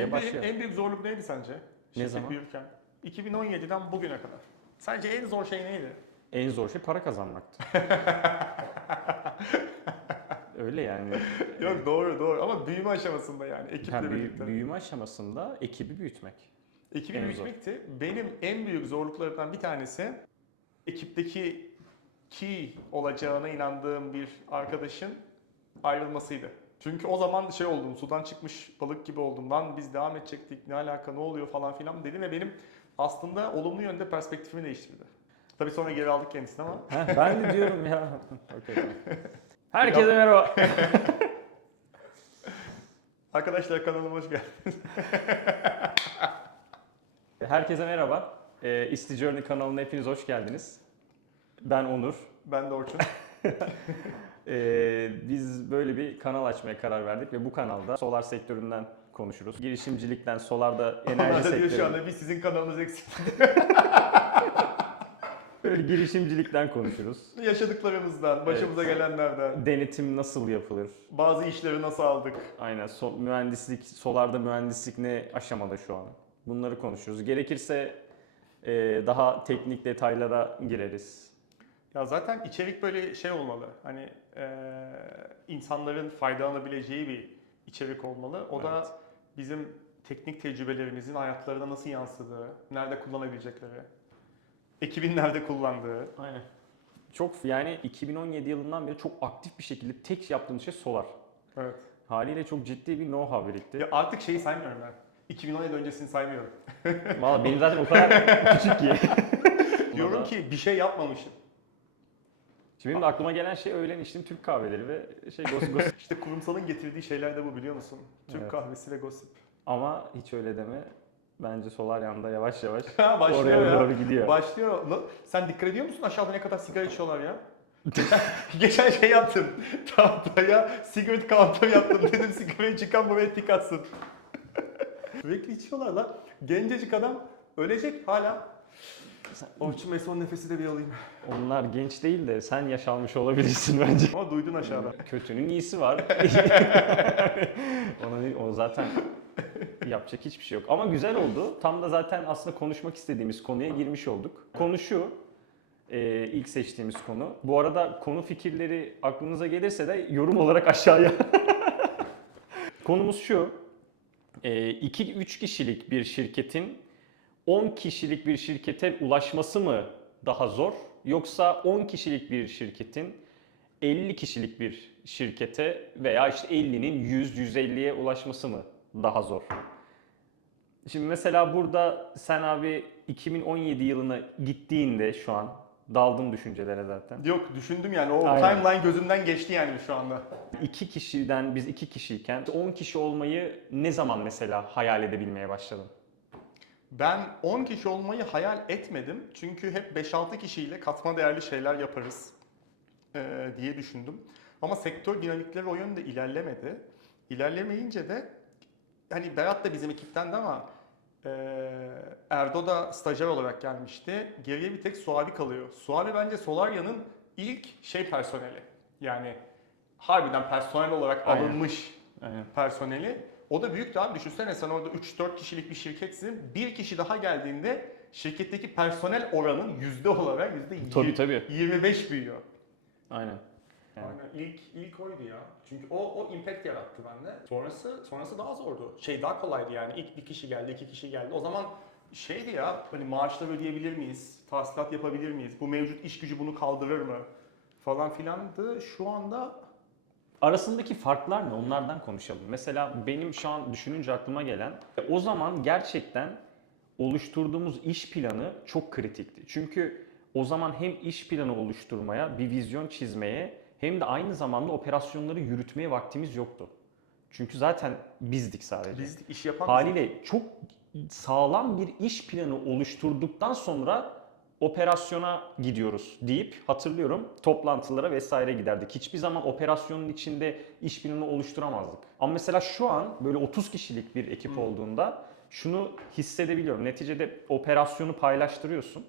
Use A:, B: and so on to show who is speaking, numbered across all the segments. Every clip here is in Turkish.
A: En,
B: başlayalım.
A: en büyük zorluk neydi sence? Şirket
B: zaman?
A: büyürken. 2017'den bugüne kadar. Sence en zor şey neydi?
B: En zor şey para kazanmaktı. Öyle yani.
A: Yok doğru doğru ama büyüme aşamasında yani ekiple
B: Ha, büyü-
A: birlikte.
B: büyüme aşamasında ekibi büyütmek.
A: Ekibi
B: en zor.
A: büyütmekti. Benim en büyük zorluklarımdan bir tanesi ekipteki key olacağına inandığım bir arkadaşın ayrılmasıydı. Çünkü o zaman şey oldum, sudan çıkmış balık gibi oldum. Lan biz devam edecektik, ne alaka, ne oluyor falan filan dedim ve benim aslında olumlu yönde perspektifimi değiştirdi. Tabii sonra geri aldık kendisini ama.
B: Heh, ben de diyorum ya. Tamam. Herkese merhaba.
A: Arkadaşlar kanalıma hoş geldiniz.
B: Herkese merhaba. Ee, Isti Journey kanalına hepiniz hoş geldiniz. Ben Onur.
A: Ben de Orçun.
B: Ee, biz böyle bir kanal açmaya karar verdik ve bu kanalda solar sektöründen konuşuruz. Girişimcilikten, solarda enerji
A: Onlar da diyor şu
B: sektörü.
A: anda biz sizin kanalınız eksik.
B: Böyle girişimcilikten konuşuruz.
A: Yaşadıklarımızdan, başımıza gelenlerden,
B: Denetim nasıl yapılır?
A: bazı işleri nasıl aldık.
B: Aynen so- mühendislik, solarda mühendislik ne aşamada şu an? Bunları konuşuruz. Gerekirse e, daha teknik detaylara gireriz.
A: Ya zaten içerik böyle şey olmalı. Hani eee, insanların faydalanabileceği bir içerik olmalı. O
B: Evet.
A: da bizim teknik tecrübelerimizin hayatlarına nasıl yansıdığı, nerede kullanabilecekleri, ekibin nerede kullandığı.
B: Aynen. Çok yani 2017 yılından beri çok aktif bir şekilde tek yaptığımız şey solar.
A: Evet.
B: Haliyle çok ciddi bir know-how birikti.
A: Ya artık şeyi saymıyorum ben. 2017 öncesini saymıyorum.
B: Valla benim zaten o kadar küçük ki.
A: Diyorum ki bir şey yapmamışım.
B: Şimdi benim de aklıma gelen şey öğlen içtiğim Türk kahveleri ve şey gos gos.
A: İşte kurumsalın getirdiği şeyler de bu biliyor musun? Türk
B: Evet.
A: kahvesi ve gossip.
B: Ama hiç öyle deme. Bence solar yanda yavaş yavaş
A: Ha, Başlıyor
B: oraya
A: ya.
B: doğru gidiyor.
A: Başlıyor. Lan, Sen dikkat ediyor musun aşağıda ne kadar sigara içiyorlar ya? Geçen, geçen şey yaptım. Tahtaya cigarette counter yaptım. Dedim sigarayı çıkan buraya tik atsın. Sürekli içiyorlar lan. Gencecik adam ölecek hala. Orçun ve son nefesi de bir alayım.
B: Onlar genç değil de sen yaş almış olabilirsin bence.
A: Ama duydun aşağıda.
B: Kötünün iyisi var. Ona değil- o zaten yapacak hiçbir şey yok. Ama güzel oldu. Tam da zaten aslında konuşmak istediğimiz konuya girmiş olduk. Konu şu. e, ilk seçtiğimiz konu. Bu arada konu fikirleri aklınıza gelirse de yorum olarak aşağıya. Konumuz şu. 2-3 kişilik bir şirketin 10 kişilik bir şirkete ulaşması mı daha zor? Yoksa 10 kişilik bir şirketin 50 kişilik bir şirkete veya işte 50'nin 100-150'ye ulaşması mı daha zor? Şimdi mesela burada sen abi 2017 yılına gittiğinde şu an daldım düşüncelere zaten.
A: Yok düşündüm yani o
B: Aynen.
A: timeline gözümden geçti yani şu anda.
B: İki kişiden biz iki kişiyken 10 kişi olmayı ne zaman mesela hayal edebilmeye başladın?
A: Ben 10 kişi olmayı hayal etmedim. Çünkü hep 5-6 kişiyle katma değerli şeyler yaparız eee, diye düşündüm. Ama sektör dinamikleri o yönde ilerlemedi. İlerlemeyince de hani Berat da bizim ekiptendi ama eee Erdo da stajyer olarak gelmişti. Geriye bir tek Suavi kalıyor. Suavi bence Solarya'nın ilk şey personeli. Yani harbiden personel olarak
B: Aynen.
A: alınmış
B: Aynen.
A: personeli. O da büyük abi. Düşünsene sen orada 3-4 kişilik bir şirketsin. Bir kişi daha geldiğinde şirketteki personel oranın yüzde olarak yüzde
B: Tabii tabii.
A: 25 büyüyor.
B: Aynen. Yani.
A: Aynen. İlk, ilk oydu ya. Çünkü o, o impact yarattı bende. Sonrası, sonrası daha zordu. Şey daha kolaydı yani. İlk bir kişi geldi, iki kişi geldi. O zaman şeydi ya, hani maaşları ödeyebilir miyiz? Tahsilat yapabilir miyiz? Bu mevcut iş gücü bunu kaldırır mı? Falan filandı. Şu anda
B: Arasındaki farklar ne? Onlardan konuşalım. Mesela benim şu an düşününce aklıma gelen o zaman gerçekten oluşturduğumuz iş planı çok kritikti. Çünkü o zaman hem iş planı oluşturmaya, bir vizyon çizmeye hem de aynı zamanda operasyonları yürütmeye vaktimiz yoktu. Çünkü zaten bizdik sadece.
A: biz iş yapan
B: Haliyle çok sağlam bir iş planı oluşturduktan sonra operasyona gidiyoruz deyip hatırlıyorum toplantılara vesaire giderdik. Hiçbir zaman operasyonun içinde iş planı oluşturamazdık. Ama mesela şu an böyle 30 kişilik bir ekip
A: Hmm.
B: olduğunda şunu hissedebiliyorum. Neticede operasyonu paylaştırıyorsun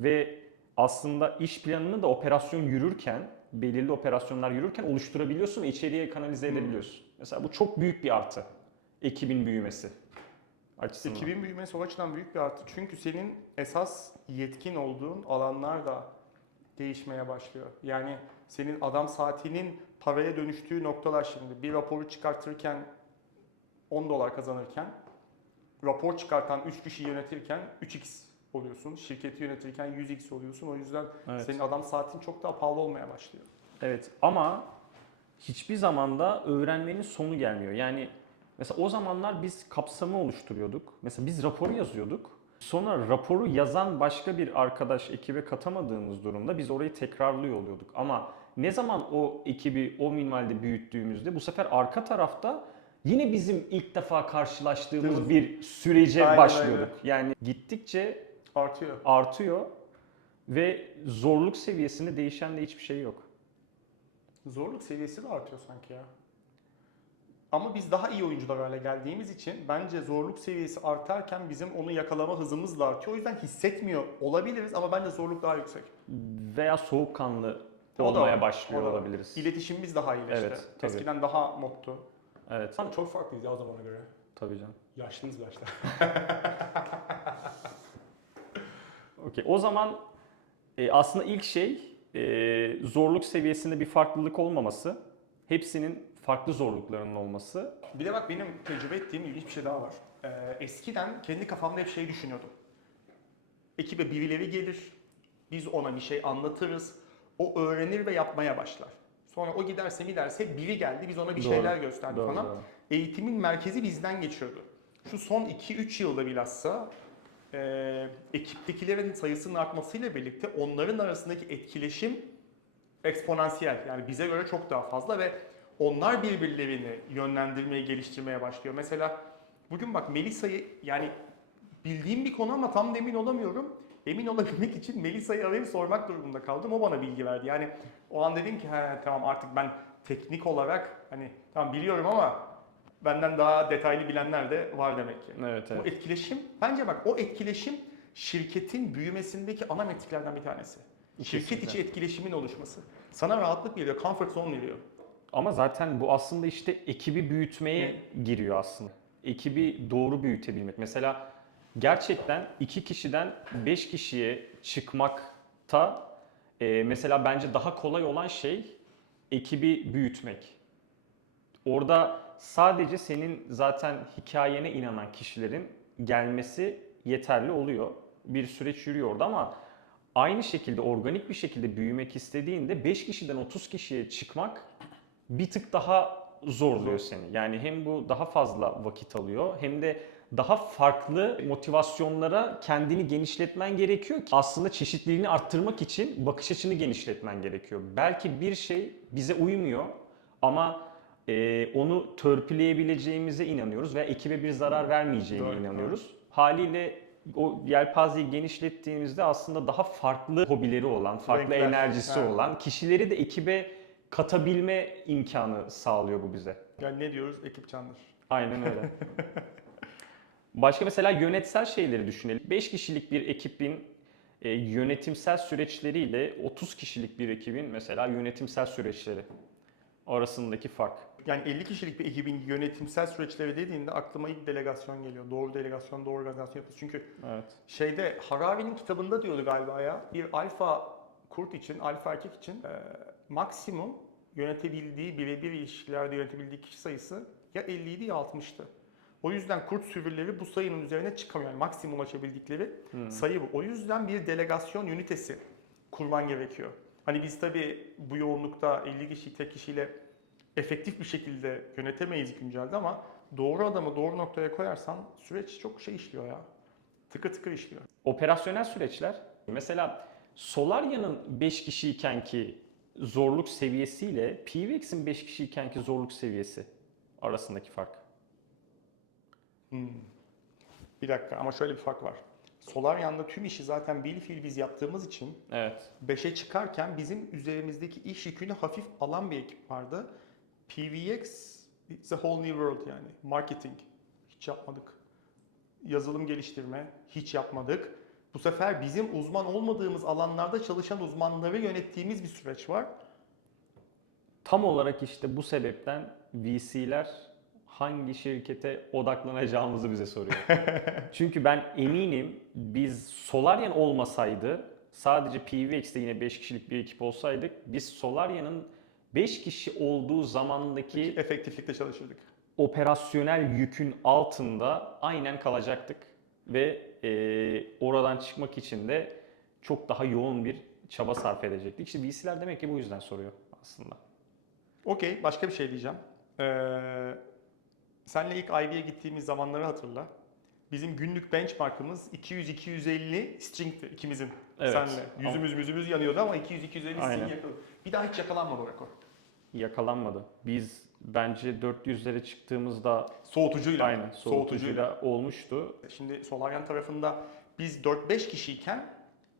B: ve aslında iş planını da operasyon yürürken, belirli operasyonlar yürürken oluşturabiliyorsun ve içeriye kanalize
A: Hmm.
B: edebiliyorsun. Mesela bu çok büyük bir artı ekibin büyümesi. Açısından.
A: Ekibin büyümesi o açıdan büyük bir artı. Çünkü senin esas yetkin olduğun alanlar da değişmeye başlıyor. Yani senin adam saatinin paraya dönüştüğü noktalar şimdi. Bir raporu çıkartırken 10 dolar kazanırken rapor çıkartan 3 kişi yönetirken 3x oluyorsun. Şirketi yönetirken 100x oluyorsun. O yüzden
B: Evet.
A: senin adam saatin çok daha pahalı olmaya başlıyor.
B: Evet ama hiçbir zamanda öğrenmenin sonu gelmiyor. Yani mesela o zamanlar biz kapsamı oluşturuyorduk. Mesela biz raporu yazıyorduk. Sonra raporu yazan başka bir arkadaş ekibe katamadığımız durumda biz orayı tekrarlıyor oluyorduk. Ama ne zaman o ekibi o minvalde büyüttüğümüzde bu sefer arka tarafta yine bizim ilk defa karşılaştığımız
A: Değil
B: bir sürece
A: Aynen
B: başlıyorduk. Yani gittikçe
A: Artıyor.
B: artıyor ve zorluk seviyesinde değişen de hiçbir şey yok.
A: Zorluk seviyesi de artıyor sanki ya. Ama biz daha iyi oyuncular hale geldiğimiz için bence zorluk seviyesi artarken bizim onu yakalama hızımız da artıyor. O yüzden hissetmiyor olabiliriz ama bence zorluk daha yüksek.
B: veya soğukkanlı
A: O da
B: olmaya
A: var,
B: başlıyor
A: o da
B: olabiliriz.
A: İletişimimiz daha iyileşti.
B: Evet, tabii.
A: Eskiden daha moddu.
B: Evet,
C: Tam çok farklıyız ya o zamana göre.
B: tabii canım.
C: Yaşlıyız başta.
B: Okey. O zaman e, aslında ilk şey e, zorluk seviyesinde bir farklılık olmaması, hepsinin farklı zorluklarının olması.
A: Bir de bak benim tecrübe ettiğim ilginç bir şey daha var. Ee, eskiden kendi kafamda hep şey düşünüyordum. Ekibe birileri gelir, biz ona bir şey anlatırız, o öğrenir ve yapmaya başlar. Sonra o giderse giderse biri geldi, biz ona bir
B: Doğru,
A: şeyler gösterdik
B: doğru,
A: falan.
B: doğru.
A: Eğitimin merkezi bizden geçiyordu. Şu son 2-3 yılda bilhassa e, ekiptekilerin sayısının artmasıyla birlikte onların arasındaki etkileşim eksponansiyel. Yani bize göre çok daha fazla ve onlar birbirlerini yönlendirmeye, geliştirmeye başlıyor. Mesela bugün bak Melisa'yı yani bildiğim bir konu ama tam emin olamıyorum. Emin olabilmek için Melisa'yı arayıp sormak durumunda kaldım. O bana bilgi verdi. Yani o an dedim ki He, tamam artık ben teknik olarak hani tamam biliyorum ama benden daha detaylı bilenler de var demek ki.
B: Evet,
A: O
B: evet.
A: etkileşim, bence bak o etkileşim şirketin büyümesindeki ana metriklerden bir tanesi. Şirket
B: Kesinlikle.
A: içi etkileşimin oluşması. Sana rahatlık veriyor, comfort zone veriyor.
B: Ama zaten bu aslında işte ekibi büyütmeye giriyor aslında. Ekibi doğru büyütebilmek. Mesela gerçekten iki kişiden beş kişiye çıkmakta e, mesela bence daha kolay olan şey ekibi büyütmek. Orada sadece senin zaten hikayene inanan kişilerin gelmesi yeterli oluyor. Bir süreç yürüyor orada ama aynı şekilde organik bir şekilde büyümek istediğinde 5 kişiden 30 kişiye çıkmak bir tık daha zorluyor seni. Yani hem bu daha fazla vakit alıyor hem de daha farklı motivasyonlara kendini genişletmen gerekiyor ki aslında çeşitliliğini arttırmak için bakış açını genişletmen gerekiyor. Belki bir şey bize uymuyor ama e, onu törpüleyebileceğimize inanıyoruz ve ekibe bir zarar vermeyeceğine
A: Doğru,
B: inanıyoruz. Haliyle o yelpazeyi genişlettiğimizde aslında daha farklı hobileri olan, farklı
A: Renkler,
B: enerjisi
A: evet.
B: olan kişileri de ekibe katabilme imkanı sağlıyor bu bize.
A: Yani ne diyoruz? Ekip candır.
B: Aynen öyle. Başka mesela yönetsel şeyleri düşünelim. 5 kişilik bir ekibin e, yönetimsel süreçleriyle 30 kişilik bir ekibin mesela yönetimsel süreçleri arasındaki fark.
A: Yani 50 kişilik bir ekibin yönetimsel süreçleri dediğinde aklıma ilk delegasyon geliyor. Doğru delegasyon, doğru organizasyon yapıyoruz. Çünkü
B: Evet.
A: şeyde Harari'nin kitabında diyordu galiba ya. Bir alfa kurt için, alfa erkek için e, maksimum yönetebildiği, birebir ilişkilerde yönetebildiği kişi sayısı ya 50 idi ya 60'tı. O yüzden kurt sürüleri bu sayının üzerine çıkamıyor. Yani maksimum ulaşabildikleri sayı bu. O yüzden bir delegasyon ünitesi kurman gerekiyor. Hani biz tabii bu yoğunlukta 50 kişi tek kişiyle efektif bir şekilde yönetemeyiz güncelde ama doğru adamı doğru noktaya koyarsan süreç çok şey işliyor ya. Tıkır tıkır işliyor.
B: Operasyonel süreçler. Mesela Solarya'nın 5 kişiyken ki zorluk seviyesiyle PVX'in 5 kişiyken ki zorluk seviyesi arasındaki fark.
A: Hmm. Bir dakika ama şöyle bir fark var. Solaryan'da tüm işi zaten bil fiil biz yaptığımız için
B: Evet.
A: 5'e çıkarken bizim üzerimizdeki iş yükünü hafif alan bir ekip vardı. PVX it's a whole new world yani. Marketing hiç yapmadık. Yazılım geliştirme hiç yapmadık. Bu sefer bizim uzman olmadığımız alanlarda çalışan uzmanları yönettiğimiz bir süreç var.
B: Tam olarak işte bu sebepten VC'ler hangi şirkete odaklanacağımızı bize soruyor. Çünkü ben eminim biz Solarian olmasaydı sadece PVX'te yine 5 kişilik bir ekip olsaydık biz Solarian'ın 5 kişi olduğu zamandaki
A: Efektiflikte çalışırdık.
B: operasyonel yükün altında aynen kalacaktık ve e, oradan çıkmak için de çok daha yoğun bir çaba sarf edecektik. İşte VC'ler demek ki bu yüzden soruyor aslında.
A: Okey, başka bir şey diyeceğim. Ee, senle ilk IV'ye gittiğimiz zamanları hatırla. Bizim günlük benchmark'ımız 200-250 string'ti ikimizin.
B: Evet.
A: Senle. Yüzümüz yüzümüz yanıyordu ama 200-250
B: Aynen.
A: string yakaladık. Bir daha hiç yakalanmadı o rekor.
B: Yakalanmadı. Biz bence 400'lere çıktığımızda
A: Soğutucuyla.
B: aynen soğutucuyla olmuştu.
A: Şimdi Solarian tarafında biz 4-5 kişiyken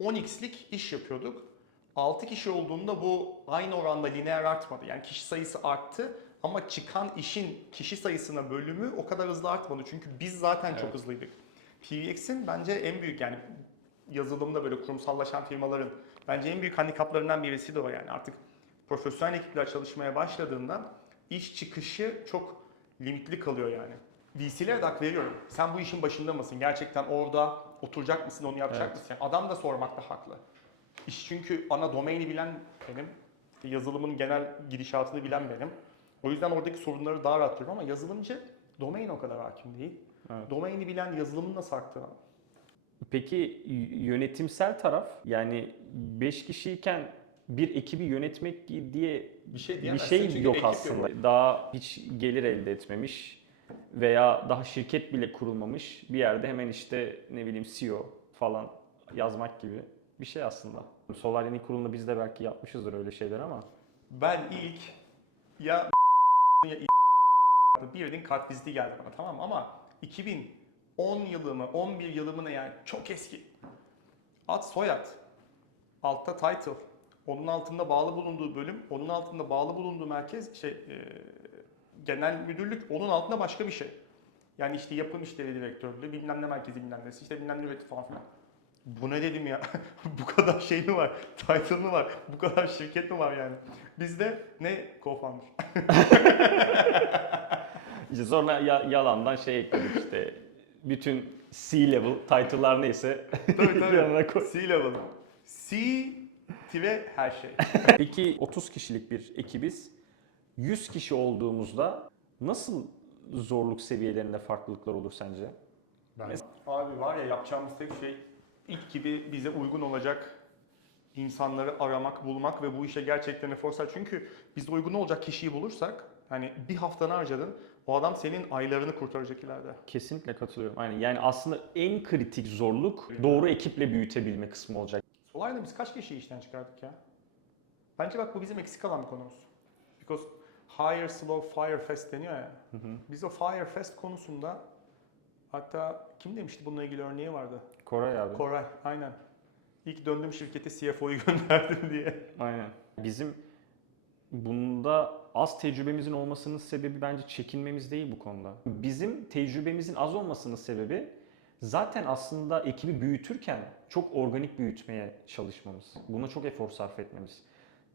A: 10x'lik iş yapıyorduk. 6 kişi olduğunda bu aynı oranda lineer artmadı. Yani kişi sayısı arttı ama çıkan işin kişi sayısına bölümü o kadar hızlı artmadı. Çünkü biz zaten çok
B: Evet.
A: hızlıydık. PVX'in bence en büyük yani yazılımda böyle kurumsallaşan firmaların bence en büyük handikaplarından birisi de o yani. Artık profesyonel ekipler çalışmaya başladığında iş çıkışı çok limitli kalıyor yani. VC'lere de hak veriyorum. Sen bu işin başında mısın? Gerçekten orada oturacak mısın, onu yapacak
B: Evet.
A: mısın? Adam da sormakta haklı. İş çünkü ana domaini bilen benim. yazılımın genel gidişatını bilen benim. O yüzden oradaki sorunları daha rahat görüyorum ama yazılımcı domain o kadar hakim değil.
B: Evet.
A: Domaini bilen yazılımın nasıl aktığını.
B: Peki yönetimsel taraf yani 5 kişiyken bir ekibi yönetmek diye
A: Bir şey
B: bir şey yok aslında. Daha hiç gelir elde etmemiş veya daha şirket bile kurulmamış bir yerde hemen işte ne bileyim CEO falan yazmak gibi bir şey aslında. Solarian'in kurulumunda biz de belki yapmışızdır öyle şeyler ama
A: Ben ilk ya ya birinin kartviziti geldi bana tamam mı? ama 2010 yılı mı 11 yılı mı ne yani çok eski. Ad soyad. Altta title. Onun altında bağlı bulunduğu bölüm, onun altında bağlı bulunduğu merkez şey e, genel müdürlük, onun altında başka bir şey. Yani işte yapım işleri direktörlüğü, bilmem ne merkezi bilmem nesi, işte bilmem ne üretim falan filan. Bu ne dedim ya? bu kadar şey mi var? Title mı var? Bu kadar şirket mi var yani? Bizde ne co-founder?
B: işte sonra ya- yalandan şey ekledik işte bütün C-level title'lar neyse
A: tabii tabii. C-level. C tire her şey.
B: Peki 30 kişilik bir ekibiz. 100 kişi olduğumuzda nasıl zorluk seviyelerinde farklılıklar olur sence?
A: Abi var ya yapacağımız tek şey ilk gibi bize uygun olacak insanları aramak, bulmak ve bu işe gerçekten efor sarf. Çünkü bize uygun olacak kişiyi bulursak hani bir haftanı harcadın o adam senin aylarını kurtaracak ileride.
B: Kesinlikle katılıyorum. Aynen. Yani aslında en kritik zorluk doğru ekiple büyütebilme kısmı olacak.
A: Olayda biz kaç kişiyi işten çıkardık ya? Bence bak bu bizim eksik kalan bir konumuz. Because hire slow fire fast deniyor ya. Biz o fire fast konusunda hatta kim demişti bununla ilgili örneği vardı?
B: Koray abi.
A: Koray aynen. İlk döndüğüm şirkete CFO'yu gönderdim diye.
B: Aynen. Bizim bunda az tecrübemizin olmasının sebebi bence çekinmemiz değil bu konuda. Bizim tecrübemizin az olmasının sebebi zaten aslında ekibi büyütürken çok organik büyütmeye çalışmamız. Buna çok efor sarf etmemiz.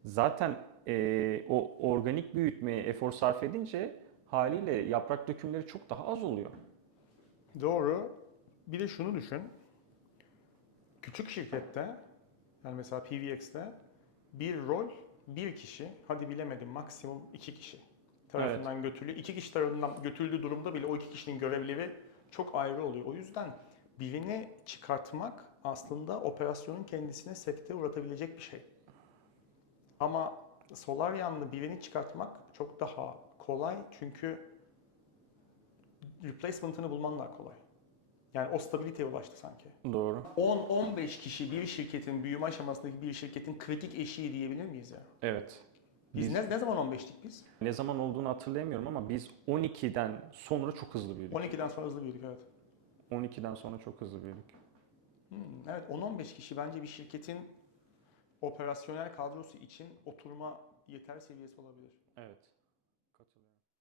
B: Zaten eee, o organik büyütmeye efor sarf edince haliyle yaprak dökümleri çok daha az oluyor.
A: Doğru. Bir de şunu düşün. Küçük şirkette yani mesela PVX'te bir rol bir kişi, hadi bilemedim maksimum iki kişi tarafından götürülüyor. İki kişi tarafından götürüldüğü durumda bile o iki kişinin görevleri çok ayrı oluyor. O yüzden birini çıkartmak aslında operasyonun kendisine sekteye uğratabilecek bir şey. Ama Solarian'lı birini çıkartmak çok daha kolay çünkü replacement'ını bulman daha kolay. Yani o stabiliteye ulaştı sanki.
B: Doğru.
A: 10-15 kişi bir şirketin büyüme aşamasındaki bir şirketin kritik eşiği diyebilir miyiz ya?
B: Evet.
A: Biz,
B: Biz-
A: ne, ne zaman 15'tik biz?
B: Ne zaman olduğunu hatırlayamıyorum ama biz 12'den sonra çok hızlı büyüdük.
A: 12'den sonra hızlı büyüdük evet.
B: 12'den sonra çok hızlı büyüdük.
A: Hmm, evet 10-15 kişi bence bir şirketin operasyonel kadrosu için oturma yeter seviyesi olabilir.
B: Evet.